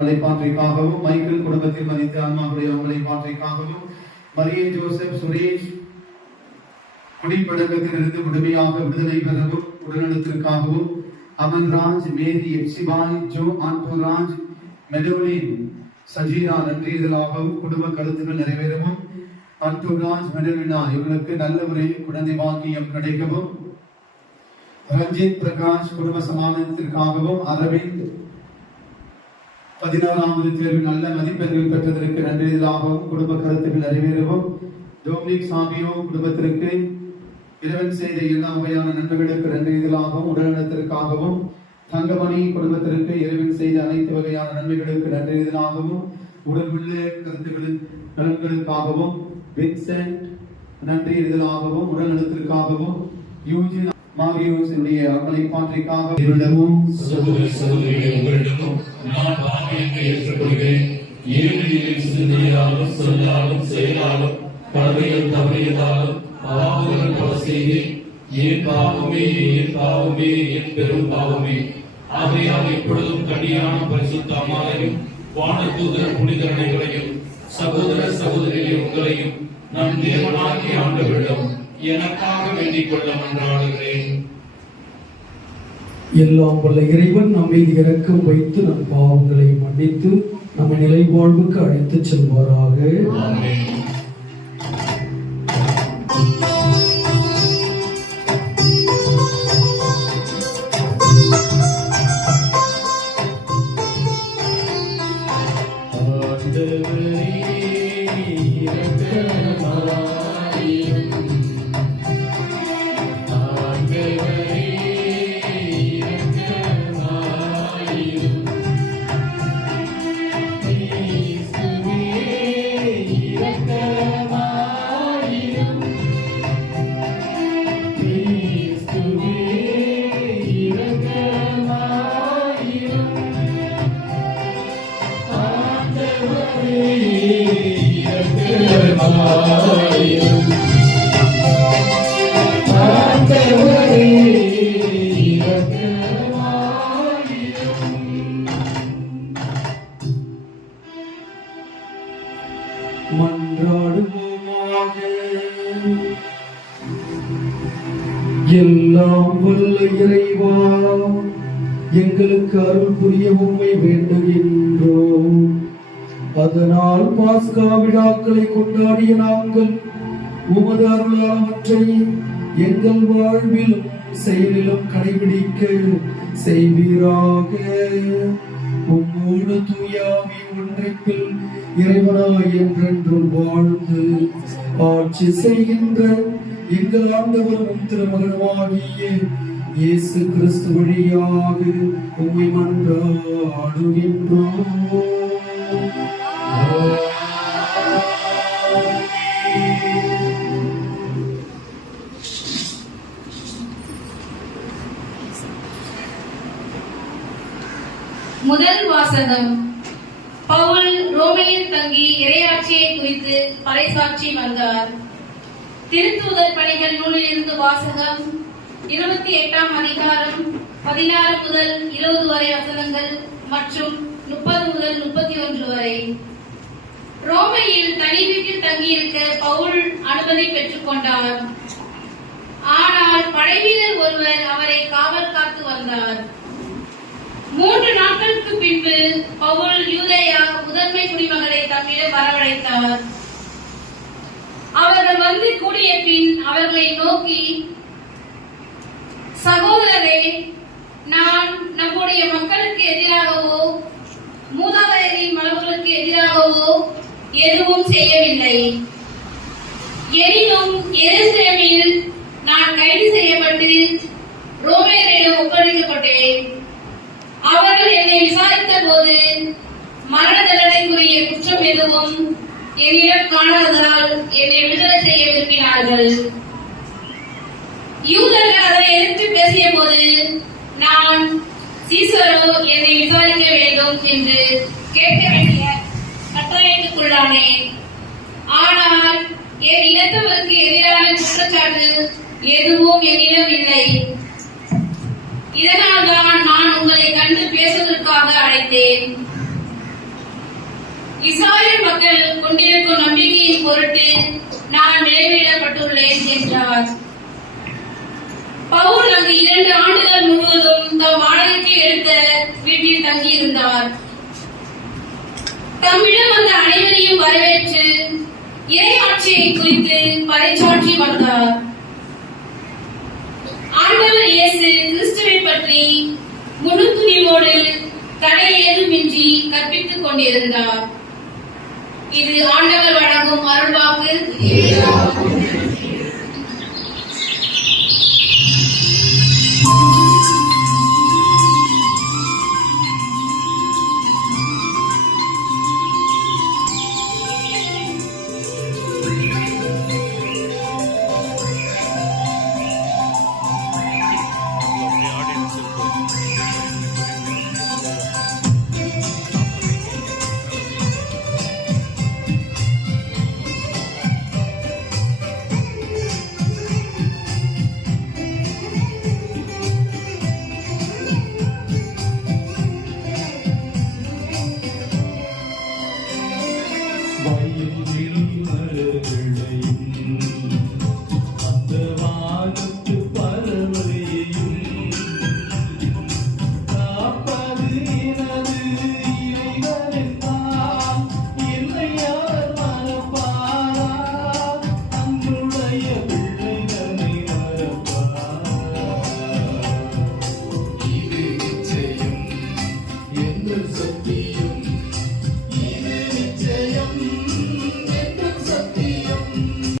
உங்களை பாற்றைக்காகவும் மைக்கேல் குடும்பத்தில் மதித்த ஆன்மாவுடைய உங்களை பாற்றைக்காகவும் மரிய ஜோசப் சுரேஷ் குடிப்பழக்கத்திலிருந்து முழுமையாக விடுதலை பெறவும் உடல்நலத்திற்காகவும் அமன்ராஜ் மேரி எப்சிபாய் ஜோ ஆண்டோராஜ் மெடோலின் சஜீரா நன்றியதலாகவும் குடும்ப கருத்துக்கள் நிறைவேறவும் அன்புராஜ் மெடலினா இவர்களுக்கு நல்ல முறையில் குழந்தை வாக்கியம் கிடைக்கவும் ரஞ்சித் பிரகாஷ் குடும்ப சமாதானத்திற்காகவும் அரவிந்த் பதினாறாவது தேர்வில் நல்ல மதிப்பெண்கள் பெற்றதற்கு நன்றியதாகவும் குடும்ப கருத்துக்கள் நிறைவேறவும் டோமினிக் சாமியோ குடும்பத்திற்கு இறைவன் செய்த எல்லா வகையான நன்மைகளுக்கு நன்றியதாகவும் உடல்நலத்திற்காகவும் தங்கமணி குடும்பத்திற்கு இறைவன் செய்த அனைத்து வகையான நன்மைகளுக்கு நன்றியதாகவும் உடல் உள்ள கருத்துக்களின் நலன்களுக்காகவும் வின்சென்ட் நன்றி இதழாகவும் உடல்நலத்திற்காகவும் யூஜி மாரியோஸினுடைய அர்ப்பணிப்பாற்றிற்காக இருடமும் சகோதர சகோதரிகளே உங்களிடமும் நான் பாவியத்தை ஏற்றுக்கொள்கிறேன். ஏனெனில் சிந்தையாலும் சொல்லாலும் செயலாலும் கடமைகள் தவறியதாலும் பாவங்கள் பல செய்தேன் ஏன் பாவமே ஏன் பாவமே என் பெரும் பாவமே. ஆகையால் எப்பொழுதும் கண்ணியான பரிசுத்த அம்மாவையும் வானதூதர புனிதரணைகளையும் சகோதர சகோதரிகளே உங்களையும் நம் தேவனாகி ஆண்டு ஆண்டவரிடம் எனக்காக வேண்டிக் கொள்ள மன்றாடுகிறேன் எல்லாம் வல்ல இறைவன் நம்மை இறக்கம் வைத்து நம் பாவங்களை மன்னித்து நம்மை நிலை வாழ்வுக்கு அழைத்துச் செல்வாராக. பாடுவோமாக. எல்லாம் வல்ல இறைவா எங்களுக்கு அருள் புரிய உண்மை வேண்டுகின்றோம். அதனால் பாஸ்கா விழாக்களை கொண்டாடிய நாங்கள் உமது அருளானவற்றை எங்கள் வாழ்விலும் செயலிலும் கடைபிடிக்க செய்வீராக. உம்மோடு தூயாவி ஒன்றைப்பில் இறைவனாய் என்றென்றும் வாழ்ந்து ஆட்சி செய்கின்ற எங்கள் ஆண்டவரும் திருமகனுமாகிய இயேசு கிறிஸ்து வழியாக உம்மை மன்றாடுகின்றோம். முதல் வாசகம். பவுல் ரோமையில் தங்கி இரையாட்சியை குறித்து பறைசாட்சி வந்தார். திருத்தூதர் பணிகள் நூலிலிருந்து வாசகம் இருபத்தி எட்டாம் அதிகாரம் பதினாறு முதல் இருபது வரை வசனங்கள் மற்றும் முப்பது முதல் முப்பத்தி ஒன்று வரை. ரோமையில் தனி வீட்டில் தங்கியிருக்க பவுல் அனுமதி பெற்றுக் கொண்டார். ஆனால் படைவீரர் ஒருவர் அவரை காவல் காத்து வந்தார். மூன்று நாட்களுக்கு பின்பு பவுல் யூதேயா முதன்மை குடிமகளை தம்மிடம் வரவழைத்தார். அவர்கள் வந்து கூடிய பின் அவர்களை நோக்கி சகோதரரே நான் நம்முடைய மக்களுக்கு எதிராகவோ மூதாதையரின் மரபுகளுக்கு எதிராகவோ எதுவும் செய்யவில்லை. எனினும் எருசலேமில் நான் கைது செய்யப்பட்டு ரோமேரிடம் ஒப்படைக்கப்பட்டேன். அவர்கள் என்னை விசாரித்த போது மரண தண்டனைக்குரிய குற்றம் எதுவும் என்னிடம் காணாததால் என்னை விடுதலை செய்ய விரும்பினார்கள். யூதர்கள் அதனை எதிர்த்து பேசிய போது நான் சீசரோ என்னை விசாரிக்க வேண்டும் என்று கேட்க வேண்டிய கட்டாயத்துக்குள்ளானேன் ஆனால் என் இனத்தவருக்கு எதிரான குற்றச்சாட்டு எதுவும் என்னிடம் இல்லை. இதனால் பேசுவதற்காக அழைத்தேன். மக்கள் கொண்டிருக்கும் நம்பிக்கையின் பொருட்டு நான் நிலைவிடப்பட்டுள்ளேன் என்றார். பவுல் அங்கு இரண்டு ஆண்டுகள் முழுவதும் தம் வாடகைக்கு எடுத்த வீட்டில் தங்கியிருந்தார். தம்மிடம் வந்த அனைவரையும் வரவேற்று இறையாட்சியை குறித்து பறைச்சாற்றி வந்தார். ஆண்டவர் இயேசு கிறிஸ்துவை பற்றி கற்பித்துக் கொண்டிருந்தார் இது ஆண்டவர் வழங்கும் அருள்வாக்கு.